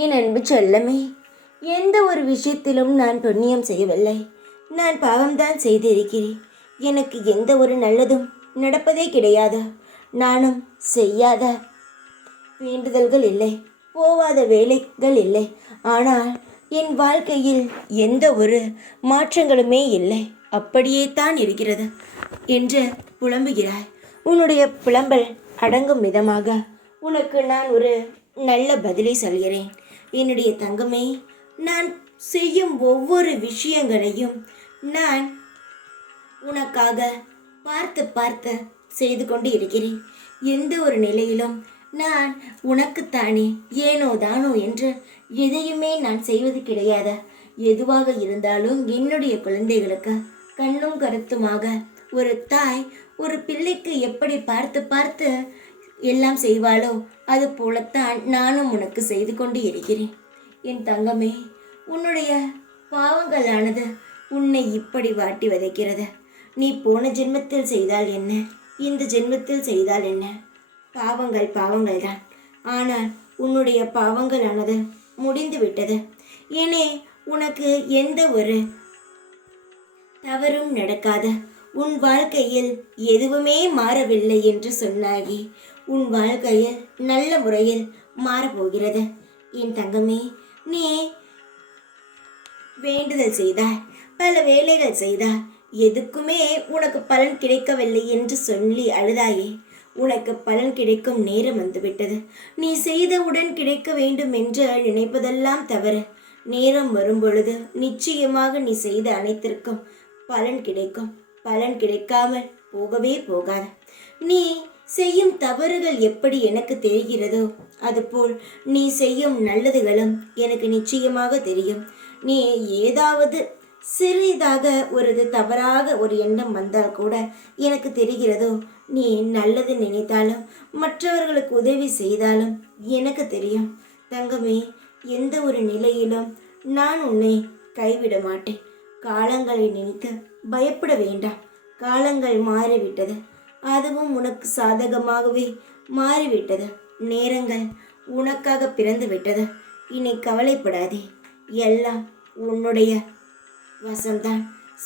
என் அன்பு செல்லமே, எந்த ஒரு விஷயத்திலும் நான் புண்ணியம் செய்யவில்லை. நான் பாவம்தான் செய்திருக்கிறேன். எனக்கு எந்த ஒரு நல்லதும் நடப்பதே கிடையாது. நானும் செய்யாத வேண்டுதல்கள் இல்லை, போவாத வேலைகள் இல்லை. ஆனால் என் வாழ்க்கையில் எந்த ஒரு மாற்றங்களுமே இல்லை, அப்படியே தான் இருக்கிறது என்று புலம்புகிறாய். உன்னுடைய புலம்பல் அடங்கும் விதமாக உனக்கு நான் ஒரு நல்ல பதிலை சொல்கிறேன். என்னுடைய தங்கமே, நான் செய்யும் ஒவ்வொரு விஷயங்களையும் நான் உனக்காக பார்த்து பார்த்து செய்து கொண்டு இருக்கிறேன். எந்த ஒரு நிலையிலும் நான் உனக்குத்தானே ஏனோ தானோ என்று எதையுமே நான் செய்வது கிடையாது. எதுவாக இருந்தாலும் என்னுடைய குழந்தைகளுக்கு கண்ணும் கருத்துமாக ஒரு தாய் ஒரு பிள்ளைக்கு எப்படி பார்த்து பார்த்து எல்லாம் செய்வாளோ அது போலத்தான் நானும் உனக்கு செய்து கொண்டு இருக்கிறேன். என் தங்கமே, உன்னுடைய பாவங்களானது உன்னை இப்படி வாட்டி வதைக்கிறது. நீ போன ஜென்மத்தில் செய்தால் என்ன, இந்த ஜென்மத்தில் செய்தால் என்ன, பாவங்கள் பாவங்கள் தான். ஆனால் உன்னுடைய பாவங்களானது முடிந்து விட்டது. ஏனே உனக்கு எந்த ஒரு தவறும் நடக்காத உன் வாழ்க்கையில் எதுவுமே மாறவில்லை என்று சொன்னாகி உன் வாழ்க்கையில் நல்ல முறையில் மாறப்போகிறது. என் தங்கமே, நீ வேண்டுதல் செய்தாய், பல வேலைகள் செய்தாய், எதுக்குமே உனக்கு பலன் கிடைக்கவில்லை என்று சொல்லி அழுதாயே. உனக்கு பலன் கிடைக்கும் நேரம் வந்துவிட்டது. நீ செய்தவுடன் கிடைக்க வேண்டும் என்று நினைப்பதெல்லாம் தவறு. நேரம் வரும்பொழுது நிச்சயமாக நீ செய்த அனைத்திற்கும் பலன் கிடைக்கும். பலன் கிடைக்காமல் போகவே போகாது. நீ செய்யும் தவறுகள் எப்படி எனக்கு தெரிகிறதோ அதுபோல் நீ செய்யும் நல்லதுகளும் எனக்கு நிச்சயமாக தெரியும். நீ ஏதாவது சிறிதாக ஒரு தவறாக ஒரு எண்ணம் வந்தால் கூட எனக்கு தெரிகிறதோ. நீ நல்லது நினைத்தாலும் மற்றவர்களுக்கு உதவி செய்தாலும் எனக்கு தெரியும். தங்கமே, எந்த ஒரு நிலையிலும் நான் உன்னை கைவிட மாட்டேன். காலங்களை நினைத்து பயப்பட வேண்டாம். காலங்கள் மாறிவிட்டது, அதுவும் உனக்கு சாதகமாகவே மாறிவிட்டது. நேரங்கள் உனக்காக பிறந்து விட்டது. இனி கவலைப்படாதே, எல்லாம் உன்னுடைய வசம்தான்.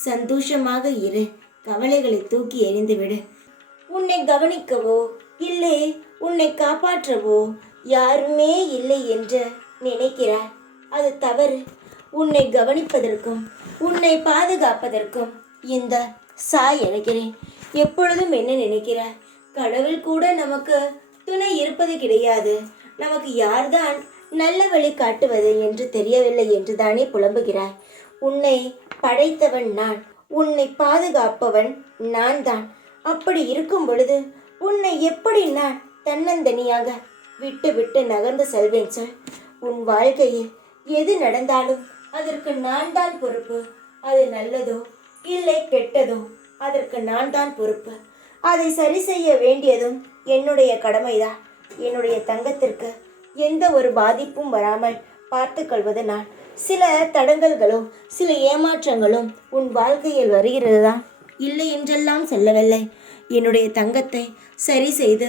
சந்தோஷமாக இரு, கவலைகளை தூக்கி எறிந்துவிடு. உன்னை கவனிக்கவோ இல்லை உன்னை காப்பாற்றவோ யாருமே இல்லை என்று நினைக்கிறாய். அது தவறு. உன்னை கவனிப்பதற்கும் உன்னை பாதுகாப்பதற்கும் இந்த சாய் அழைக்கிறேன். எப்பொழுதும் என்ன நினைக்கிறாய்? கடவுள் கூட நமக்கு துணை இருப்பது கிடையாது. நமக்கு யார்தான் நல்ல வழி காட்டுவது என்று தெரியவில்லை என்று தானே புலம்புகிறாய். உன்னை படைத்தவன் நான், உன்னை பாதுகாப்பவன் நான் தான். அப்படி இருக்கும் பொழுது உன்னை எப்படி நான் தன்னந்தனியாக விட்டு விட்டு நகர்ந்து செல்வேன் சொல்? உன் வாழ்க்கையில் எது நடந்தாலும் அதற்கு நான் தான் பொறுப்பு. அது நல்லதோ இல்லை கெட்டதோ அதற்கு நான் தான் பொறுப்பு. அதை சரி செய்ய வேண்டியதும் என்னுடைய கடமைதான். என்னுடைய தங்கத்திற்கு எந்த ஒரு பாதிப்பும் வராமல் பார்த்து கொள்வது நான். சில தடங்கல்களும் சில ஏமாற்றங்களும் உன் வாழ்க்கையில் வருகிறது தான், இல்லை என்றெல்லாம் சொல்லவில்லை. என்னுடைய தங்கத்தை சரி செய்து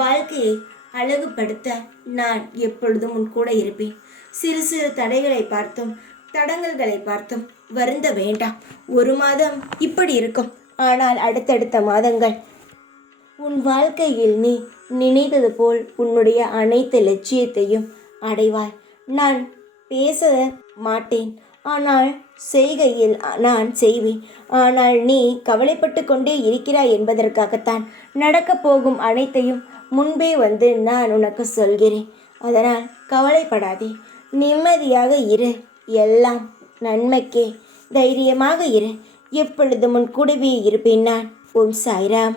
வாழ்க்கையை அழகுபடுத்த நான் எப்பொழுதும் உன் கூட இருப்பேன். சிறு சிறு தடைகளை பார்த்தும் தடங்கல்களை பார்த்தும் வருந்த வேண்டாம். ஒரு மாதம் இப்படி இருக்கும், ஆனால் அடுத்தடுத்த மாதங்கள் உன் வாழ்க்கையில் நீ நினைத்தது போல் உன்னுடைய அனைத்து லட்சியத்தையும் அடைவாய். நான் பேச மாட்டேன், ஆனால் செய்கையில் நான் செய்வேன். ஆனால் நீ கவலைப்பட்டு கொண்டே இருக்கிறாய் என்பதற்காகத்தான் நடக்கப் போகும் அனைத்தையும் முன்பே வந்து நான் உனக்கு சொல்கிறேன். அதனால் கவலைப்படாதே, நிம்மதியாக இரு. எல்லாம் நன்மைக்கே. தைரியமாக இரு. எப்பொழுதும் உன் கூடவே இருப்பேன் நான். ஓம் சாய்ராம்.